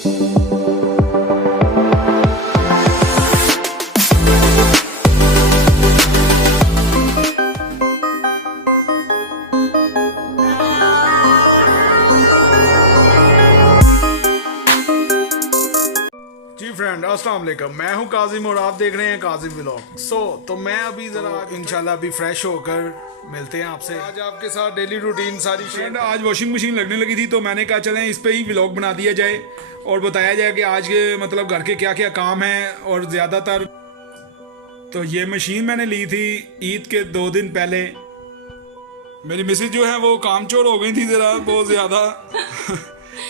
Friend अस्सलाम वालेकुम, मैं हूं काजिम और आप देख रहे हैं काजिम व्लॉग। तो मैं अभी ज़रा इंशाल्लाह अभी फ्रेश होकर मिलते हैं आपसे। आज आपके साथ डेली रूटीन सारी फ्रेंड। आज वॉशिंग मशीन लगने लगी थी तो मैंने कहा चलें इस पे ही व्लॉग बना दिया जाए और बताया जाए कि आज के मतलब घर के क्या क्या काम हैं। और ज़्यादातर तो ये मशीन मैंने ली थी ईद के 2 दिन पहले। मेरी मिसेज जो है वो कामचोर हो गई थी ज़रा बहुत ज़्यादा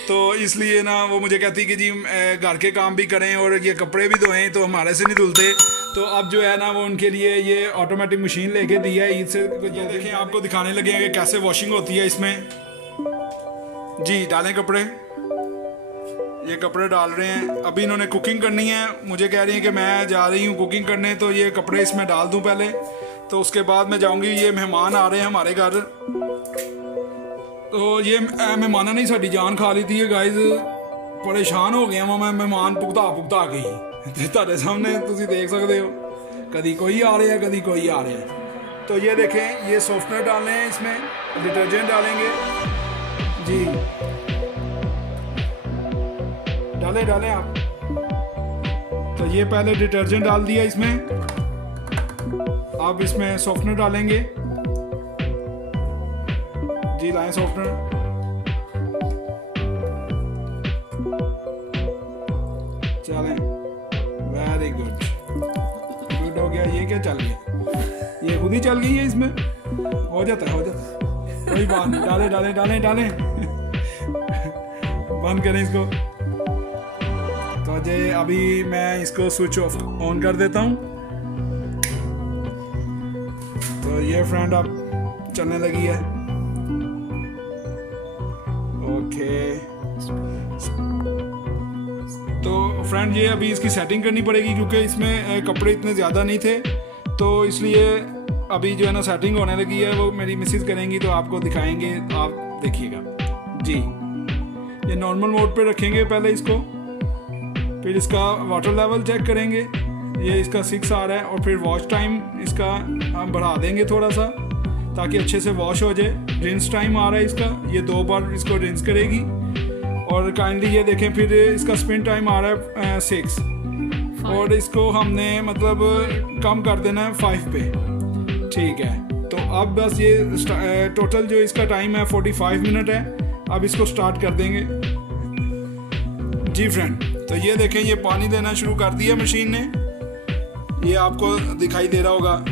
तो इसलिए ना वो मुझे कहती कि जी घर के काम भी करें और ये कपड़े भी धोएं तो हमारे से नहीं धुलते। तो अब जो है ना वो उनके लिए ये ऑटोमेटिक मशीन लेके दी है ईद से। ये देखें आपको दिखाने लगे हैं कि कैसे वॉशिंग होती है इसमें। जी डालें कपड़े, ये कपड़े डाल रहे हैं। अभी इन्होंने कुकिंग करनी है, मुझे कह रही हैं कि मैं जा रही हूँ कुकिंग करने तो ये कपड़े इसमें डाल दूँ पहले, तो उसके बाद मैं जाऊँगी। ये मेहमान आ रहे हैं हमारे घर तो ये मेहमाना नहीं साड़ी जान खा ली थी। ये गाइज परेशान हो गया मैं मेहमान भुगता गई तेरे सामने तुम देख सकते हो, कभी कोई आ रहा है कभी कोई आ रहा है। तो ये देखें ये सॉफ्टवेयर डालने हैं, इसमें डिटर्जेंट डालेंगे जी। डालें आप। तो ये पहले डिटर्जेंट डाल दिया इसमें, अब इसमें सॉफ्टवेयर डालेंगे जी। लाएं सॉफ्टवेयर, चलें वेरी गुड हो गया। ये क्या चल गया, ये खुद ही चल गई है, इसमें हो जाता है कोई बात नहीं। डालें बंद करें इसको। तो जे अभी मैं इसको स्विच ऑफ ऑन कर देता हूँ। तो ये फ्रेंड अब चलने लगी है। तो फ्रेंड ये अभी इसकी सेटिंग करनी पड़ेगी क्योंकि इसमें कपड़े इतने ज़्यादा नहीं थे, तो इसलिए अभी जो है ना सेटिंग होने लगी है। वो मेरी मिसेज करेंगी तो आपको दिखाएंगे, आप देखिएगा जी। ये नॉर्मल मोड पे रखेंगे पहले इसको, फिर इसका वाटर लेवल चेक करेंगे। ये इसका 6 आ रहा है और फिर वॉश टाइम इसका हम बढ़ा देंगे थोड़ा सा ताकि अच्छे से वॉश हो जाए। रिंस टाइम आ रहा है इसका, ये 2 बार इसको रिंस करेगी। और काइंडली ये देखें फिर इसका स्पिन टाइम आ रहा है 6 और इसको हमने मतलब कम कर देना है 5 पे, ठीक है। तो अब बस ये टोटल जो इसका टाइम है 45 मिनट है। अब इसको स्टार्ट कर देंगे जी फ्रेंड। तो ये देखें ये पानी देना शुरू कर दिया मशीन ने, ये आपको दिखाई दे रहा होगा।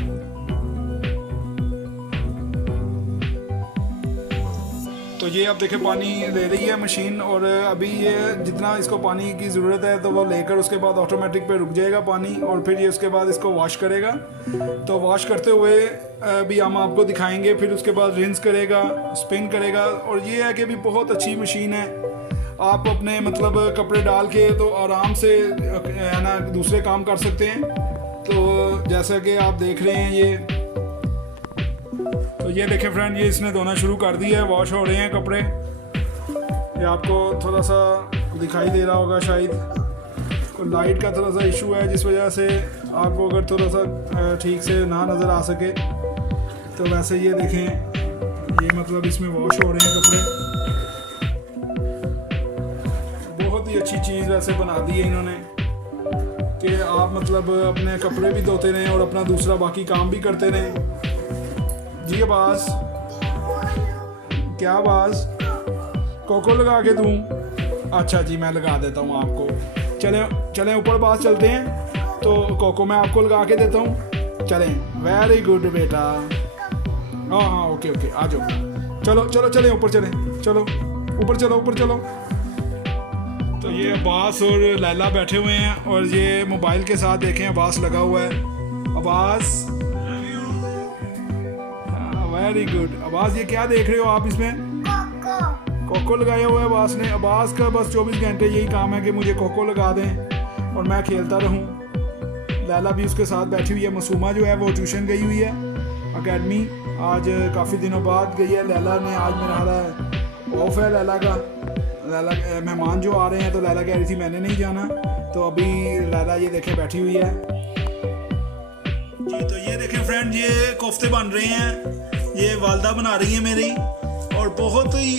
तो ये अब देखें पानी ले रही है मशीन और अभी ये जितना इसको पानी की ज़रूरत है तो वो लेकर उसके बाद ऑटोमेटिक पे रुक जाएगा पानी और फिर ये उसके बाद इसको वॉश करेगा। तो वॉश करते हुए भी हम आपको दिखाएंगे, फिर उसके बाद रिंस करेगा, स्पिन करेगा। और ये है कि भी बहुत अच्छी मशीन है, आप अपने मतलब कपड़े डाल के तो आराम से है ना दूसरे काम कर सकते हैं। तो जैसा कि आप देख रहे हैं तो ये देखें फ्रेंड ये इसने धोना शुरू कर दिया है, वॉश हो रहे हैं कपड़े। ये आपको थोड़ा सा दिखाई दे रहा होगा शायद, कोई लाइट का थोड़ा सा इशू है जिस वजह से आपको अगर थोड़ा सा ठीक से ना नज़र आ सके। तो वैसे ये देखें ये मतलब इसमें वॉश हो रहे हैं कपड़े। बहुत ही अच्छी चीज़ वैसे बना दी है इन्होंने कि आप मतलब अपने कपड़े भी धोते रहें और अपना दूसरा बाकी काम भी करते रहें जी। आवाज़ क्या आवाज़, कोको लगा के दूँ? अच्छा जी मैं लगा देता हूँ आपको। चलें ऊपर बात चलते हैं, तो कोको मैं आपको लगा के देता हूँ। चलें वेरी गुड बेटा। हाँ ओके आ जाओ। चलें ऊपर चलो ऊपर चलो। तो ये अब्बास और लैला बैठे हुए हैं और ये मोबाइल के साथ देखें अब्बास लगा हुआ है। Abbas very good. अब्बास ये क्या देख रहे हो आप इसमें? कोको लगाया हुआ है अब्बास ने। अब्बास का बस 24 घंटे यही काम है कि मुझे कोको लगा दें और मैं खेलता रहूं। लैला भी उसके साथ बैठी हुई है। मासूमा जो है वो ट्यूशन गई हुई है एकेडमी, आज काफ़ी दिनों बाद गई है। लैला ने आज मेरा हाल ऑफ है लैला का, लैला मेहमान जो आ रहे हैं तो लैला कह रही थी मैंने नहीं जाना, तो अभी लैला ये देखें बैठी हुई है जी। तो ये देखें फ्रेंड, ये कोफ्ते बन रहे हैं, ये वालदा बना रही है मेरी, और बहुत ही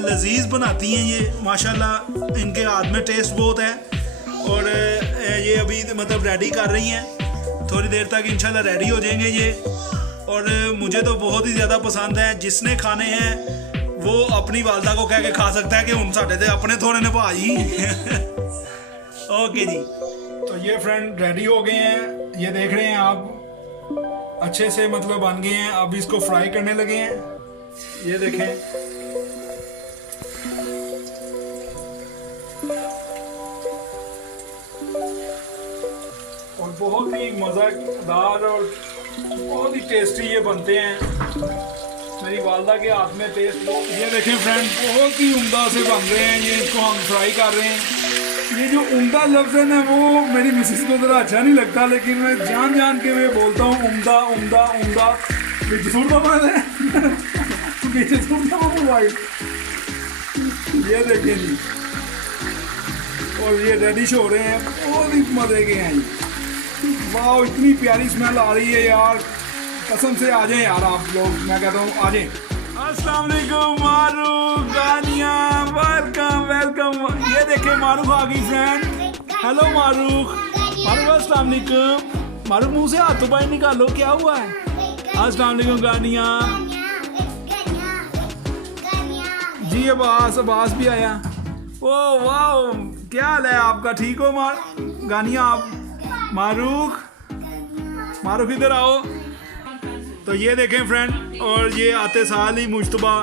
लजीज बनाती हैं ये माशाल्लाह, इनके हाथ में टेस्ट बहुत है। और ये अभी मतलब रेडी कर रही हैं, थोड़ी देर तक इंशाल्लाह रेडी हो जाएंगे ये। और मुझे तो बहुत ही ज़्यादा पसंद है, जिसने खाने हैं वो अपनी वालदा को कह के खा सकता है कि हम साढ़े थे अपने थोड़े ने भाई। ओके जी, तो ये फ्रेंड रेडी हो गए हैं, ये देख रहे हैं आप, अच्छे से मतलब बन गए हैं। अब इसको फ्राई करने लगे हैं, ये देखें। और बहुत ही मज़ेदार और बहुत ही टेस्टी ये बनते हैं, मेरी वालदा के हाथ में टेस्ट। ये देखें फ्रेंड, बहुत ही उम्दा से बन रहे हैं ये, इसको हम फ्राई कर रहे हैं। ये जो उम्दा लफ्ज़ है ना, वो मेरी मिसेस को ज़रा अच्छा नहीं लगता, लेकिन मैं जान जान के मैं बोलता हूँ उम्दा उम्दा उम्दा। भाई ये देखें जी, और ये रेडिश हो रहे हैं, बहुत ही मज़े के हैं। वाह, इतनी प्यारी स्मेल आ रही है यार, कसम से आ जाए यार आप लोग, मैं कहता हूँ आ जाए। अस्सलाम वालेकुम मारूख, गानिया, वेलकम वेलकम। ये देखे मारूख आ गई फ्रेंड। हेलो मारूख, मारूख अस्सलाम वालेकुम। मारूख मुंह से हाथ तो बाहर निकालो, क्या हुआ है? अस्सलाम वालेकुम गानिया जी। अब्बास भी आया। ओ वाह, क्या हाल है आपका, ठीक हो गानिया आप? मारूख इधर आओ। तो ये देखें फ्रेंड, और ये आते साल ही मुश्तबा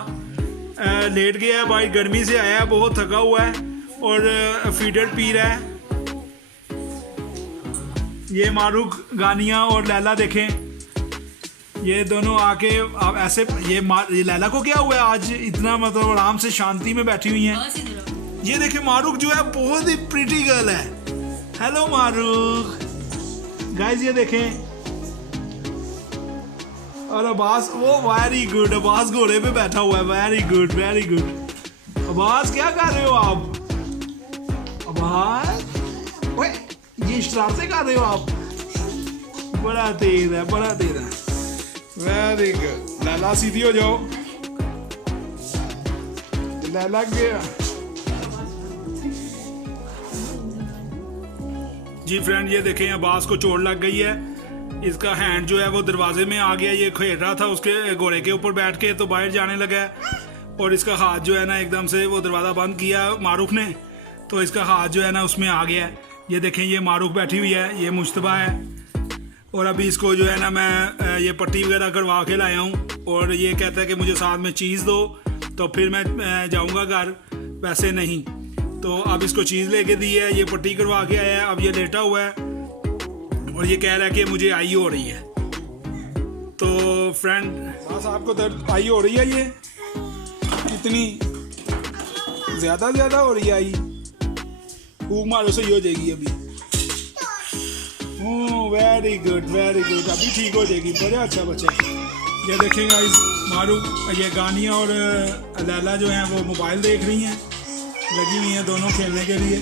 लेट गया है भाई, गर्मी से आया है, बहुत थका हुआ है और फीडर पी रहा है। ये मारूख, गानिया और लैला देखें, ये दोनों आके आप ऐसे, ये लैला को क्या हुआ है आज, इतना मतलब आराम से शांति में बैठी हुई हैं। ये देखें मारूख जो है बहुत ही प्रीटी गर्ल है। हेलो मारूख गाइस, ये देखें। और अब्बास, वो वेरी गुड, अब्बास घोड़े पे बैठा हुआ है, very good very good. Abbas क्या कर रहे हो आप? अब्बास, ओए ये शरारतें कर रहे हो आप? बड़ा तेज है, बड़ा तेज है, वेरी गुड। लैला सीधी हो जाओ, लैला गया जी। फ्रेंड ये देखें, अब्बास को चोट लग गई है, इसका हैंड जो है वो दरवाजे में आ गया, ये खेल रहा था उसके घोड़े के ऊपर बैठ के, तो बाहर जाने लगा है, और इसका हाथ जो है ना एकदम से वो दरवाज़ा बंद किया मारूख ने, तो इसका हाथ जो है ना उसमें आ गया है। ये देखें, ये मारूख बैठी हुई है, ये मुश्तबा है, और अभी इसको जो है ना मैं ये पट्टी वगैरह करवा के लाया हूँ, और ये कहता है कि मुझे साथ में चीज़ दो, तो फिर मैं जाऊँगा घर, वैसे नहीं। तो अब इसको चीज़ लेके दी है, ये पट्टी करवा के आया है, अब ये लेटा हुआ है और ये कह रहा है कि मुझे आई हो रही है। तो फ्रेंड, बस आपको दर्द आई हो रही है, ये इतनी ज़्यादा हो रही है आई, फूक मारो से ही हो जाएगी अभी। वेरी गुड वेरी गुड, अभी ठीक हो जाएगी, बड़ा अच्छा बच्चा। ये देखेंगे मारूख, ये गानिया और लैला जो हैं वो मोबाइल देख रही हैं, लगी हुई हैं दोनों खेलने के लिए।